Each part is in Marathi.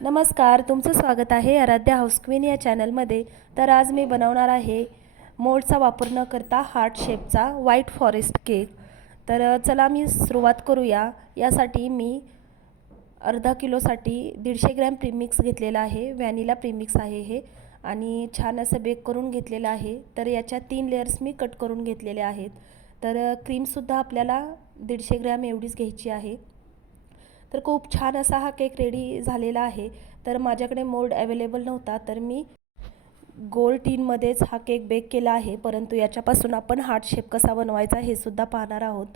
नमस्कार तुमचं स्वागत आहे आराध्या हाऊस क्वीन या चॅनलमध्ये. तर आज मी बनवणार आहे मोडचा वापर न करता हार्ट शेपचा व्हाईट फॉरेस्ट केक. तर चला मी सुरुवात करूया. यासाठी मी अर्धा किलोसाठी दीडशे ग्रॅम प्रीमिक्स घेतलेला आहे. व्हॅनिला प्रीमिक्स आहे हे. आणि छान असं बेक करून घेतलेलं आहे. तर याच्या तीन लेयर्स मी कट करून घेतलेले आहेत. तर क्रीमसुद्धा आपल्याला दीडशे ग्रॅम एवढीच घ्यायची आहे. तर खूप छान असा हा केक रेडी झालेला आहे. तर माझ्याकडे मोल्ड अवेलेबल नव्हता तर मी गोल टीनमध्येच हा केक बेक केला आहे. परंतु याच्यापासून आपण हार्ट शेप कसा बनवायचा हे सुद्धा पाहणार आहोत.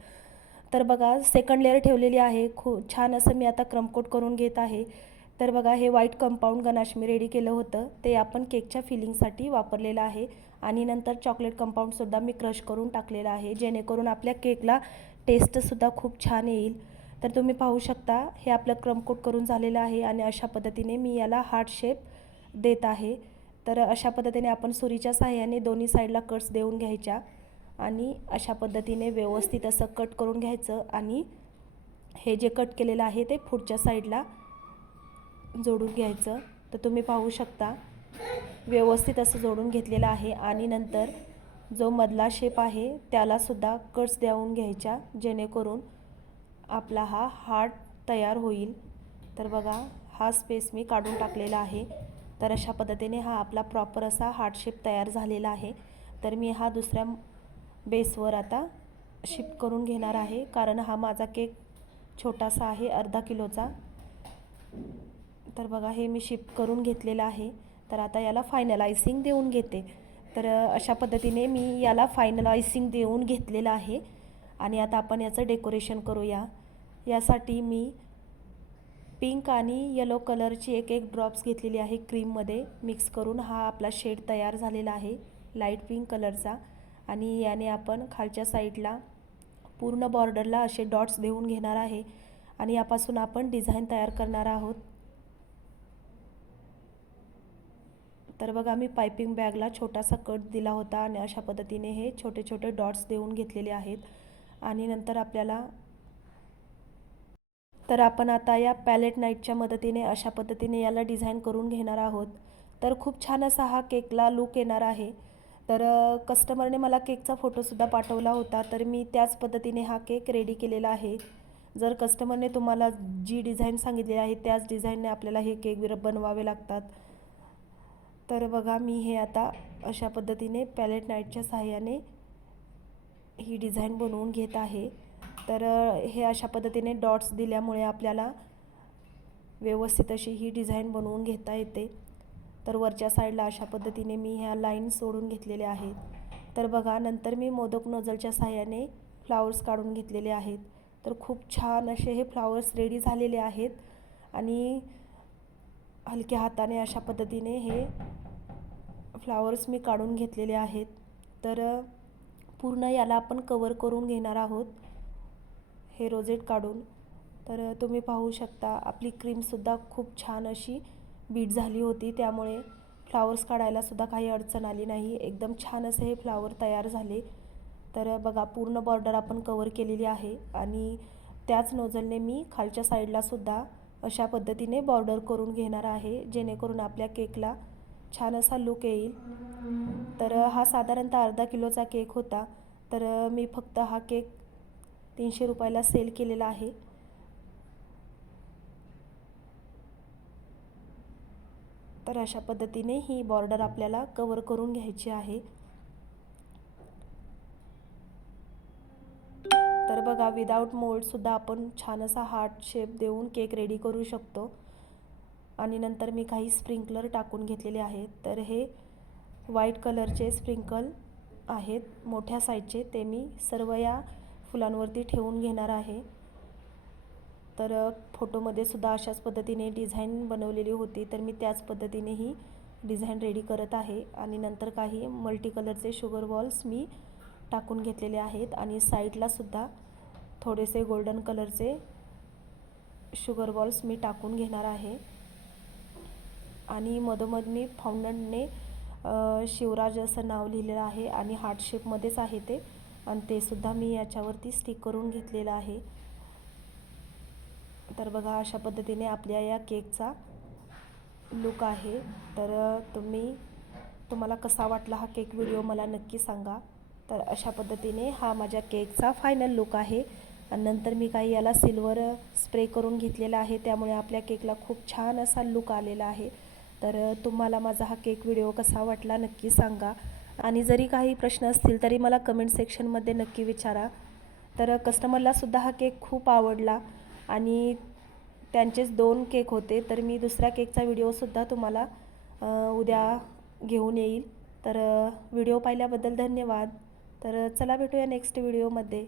तर बघा सेकंड लेअर ठेवलेली आहे. खूप छान असं मी आता क्रमकोट करून घेत आहे. तर बघा हे व्हाईट कंपाऊंड गनाश मी रेडी केलं होतं. ते आपण केकच्या फिलिंगसाठी वापरलेलं आहे. आणि नंतर चॉकलेट कंपाऊंडसुद्धा मी क्रश करून टाकलेलं आहे. जेणेकरून आपल्या केकला टेस्टसुद्धा खूप छान येईल. तर तुम्ही पाहू शकता हे आपलं क्रमकोट करून झालेलं आहे आणि अशा पद्धतीने मी याला हार्ट शेप देत आहे. तर अशा पद्धतीने आपण सुरीच्या साह्याने दोन्ही साईडला कट्स देऊन घ्यायच्या आणि अशा पद्धतीने व्यवस्थित असं कट करून घ्यायचं आणि हे जे कट केलेलं आहे ते पुढच्या साईडला जोडून घ्यायचं. तर तुम्ही पाहू शकता व्यवस्थित असं जोडून घेतलेलं आहे आणि नंतर जो मधला शेप आहे त्यालासुद्धा कट्स देऊन घ्यायच्या जेणेकरून आपला हा हार्ट तयार होईल. तर बघा हा स्पेस मी काढून टाकलेला आहे. तर अशा पद्धतीने हा आपला प्रॉपर असा हार्ट शेप तयार झालेला आहे. तर मी हा दुसऱ्या बेसवर आता शिफ्ट करून घेणार आहे. कारण हा माझा केक छोटासा आहे अर्धा किलोचा. तर बघा हे मी शिफ्ट करून घेतलेलं आहे. तर आता याला फायनलायसिंग देऊन घेते. तर अशा पद्धतीने मी याला फायनलायसिंग देऊन घेतलेलं आहे. आणि आता आपण याचं डेकोरेशन करूया. यासाठी मी पिंक आणि येलो कलरची एक एक ड्रॉप्स घेतलेली आहे क्रीममध्ये मिक्स करून हा आपला शेड तयार झालेला आहे लाइट पिंक कलरचा आणि याने आपण खालच्या साईडला पूर्ण बॉर्डरला असे डॉट्स देऊन घेणार आहे. आणि यापासून आपण डिझाईन तयार करणार आहोत. तर बघा मी पायपिंग बॅगला छोटासा कट दिला होता आणि अशा पद्धतीने हे छोटे छोटे डॉट्स देऊन घेतलेले आहेत. आणि नंतर आपल्याला तर आपण आता या पॅलेट नाईटच्या मदतीने अशा पद्धतीने याला डिझाईन करून घेणार आहोत. तर खूप छान असा हा केकला लुक येणार आहे. तर कस्टमरने मला केकचा फोटोसुद्धा पाठवला होता तर मी त्याच पद्धतीने हा केक रेडी केलेला आहे. जर कस्टमरने तुम्हाला जी डिझाईन सांगितली आहे त्याच डिझाईनने आपल्याला हे केक विर- बनवावे लागतात. तर बघा मी हे आता अशा पद्धतीने पॅलेट नाईटच्या सहाय्याने ही डिझाईन बनवून घेत आहे. तर हे अशा पद्धतीने डॉट्स दिल्यामुळे आपल्याला व्यवस्थित अशी ही डिझाईन बनवून घेता येते. तर वरच्या साईडला अशा पद्धतीने मी ह्या लाईन सोडून घेतलेल्या आहेत. तर बघा नंतर मी मोदक नोजलच्या साह्याने फ्लावर्स काढून घेतलेले आहेत. तर खूप छान असे हे फ्लावर्स रेडी झालेले आहेत आणि हलक्या हाताने अशा पद्धतीने हे फ्लावर्स मी काढून घेतलेले आहेत. तर पूर्ण याला आपण कवर करून घेणार आहोत. हे रोजेट काढून. तर तुम्ही पाहू शकता आपली क्रीमसुद्धा खूप छान अशी बीट झाली होती. त्यामुळे फ्लावर्स काढायलासुद्धा काही अडचण आली नाही. एकदम छान असे हे फ्लावर तयार झाले. तर बघा पूर्ण बॉर्डर आपण कवर केलेली आहे. आणि त्याच नोजलने मी खालच्या साईडलासुद्धा अशा पद्धतीने बॉर्डर करून घेणार आहे जेणेकरून आपल्या केकला छान असा लुक येईल. तर हा साधारणतः अर्धा किलोचा केक होता. तर मी फक्त हा केक तीनशे रुपयाला सेल केलेला आहे. तर अशा पद्धतीने ही बॉर्डर आपल्याला कवर करून घ्यायची आहे. तर बघा विदाऊट मोल्डसुद्धा आपण छान असा हार्ट शेप देऊन केक रेडी करू शकतो. आणि नंतर मी काही स्प्रिंकलर टाकून घेतलेले आहेत. तर हे व्हाईट कलरचे स्प्रिंकल आहेत. मोठ्या साईजचे. ते मी सर्व या फुलांवरती ठेवून घेणार आहे. तर फोटोमध्ये सुद्धा अशाच पद्धतीने डिझाईन बनवलेली होती. तर मी त्याच पद्धतीने ही डिझाईन रेडी करत आहे. आणि नंतर काही मल्टी कलरचे शुगर बॉल्स मी टाकून घेतलेले आहेत. आणि साईडला सुद्धा थोडेसे गोल्डन कलरचे शुगर बॉल्स मी टाकून घेणार आहे. आणि मधोमध मी फाउंडनने शिवराज असं नाव लिहिलेलं आहे आणि हार्ट शेपमध्येच आहे ते. आणि ते सुद्धा मी याच्यावरती स्टिक करून घेतलेलं आहे. तर बघा अशा पद्धतीने आपल्या या केकचा लुक आहे. तर तुम्ही तुम्हाला कसा वाटला हा केक व्हिडिओ मला नक्की सांगा. तर अशा पद्धतीने हा माझ्या केकचा फायनल लुक आहे. आणि नंतर मी काही याला सिल्वर स्प्रे करून घेतलेला आहे. त्यामुळे आपल्या केकला खूप छान असा लुक आलेला आहे. तर तुम्हाला माझा हा केक व्हिडिओ कसा वाटला नक्की सांगा. आणि जरी काही प्रश्न असतील तरी मला कमेंट सेक्शनमध्ये नक्की विचारा. तर कस्टमरलासुद्धा हा केक खूप आवडला आणि त्यांचेच दोन केक होते तर मी दुसऱ्या केकचा व्हिडिओसुद्धा तुम्हाला उद्या घेऊन येईल. तर व्हिडिओ पाहिल्याबद्दल धन्यवाद. तर चला भेटूया नेक्स्ट व्हिडिओमध्ये.